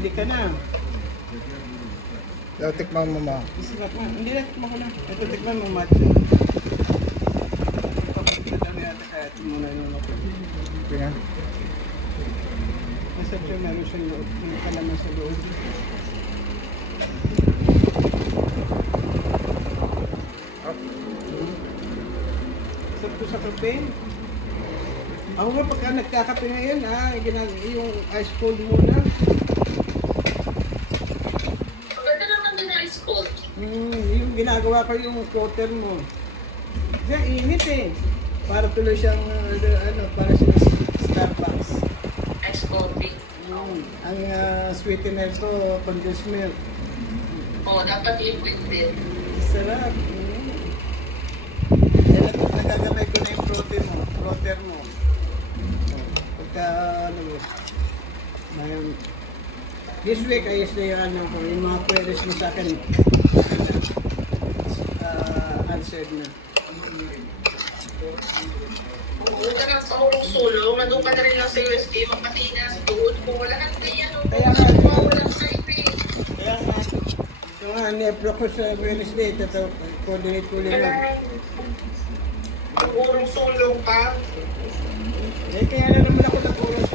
ready ka na. Daw tikman mo ma. Hindi na, tikman ko na. Ito, tikman mo, matcha. Madami ata kaya ito muna yung ako. Tingnan. Nasa siya, meron siyang loob. May kalaman sa loob. Sarap ko sa kape. Ako nga pagka nagkakape ngayon, yung ice cold muna. Maganda naman din ice cold. Yung ginagawa ko yung quarter mo. Kasi init eh. Para tuloy siyang, para siyang Starbucks. Ice coffee. Ang sweetener ko, condensed milk. Oo, dapat liquid din. Sarap. Nagagamay ko na yung protein mo, protein mo. Pagka, this week, ayos na yung mga queries mo sa akin. Answered na. Huwag ka nang pahulong sulong. Nandun ka na rin lang sa USK. Mapati na sa tuhod mo. Wala nang ganyan. Kaya nga, Walang side pay. kaya nga, ito nga, ni-approach ko sa Wednesday, coordinate ko ulit lang. Pahulong sulong pa. Eh, kaya na naman ako nag-oras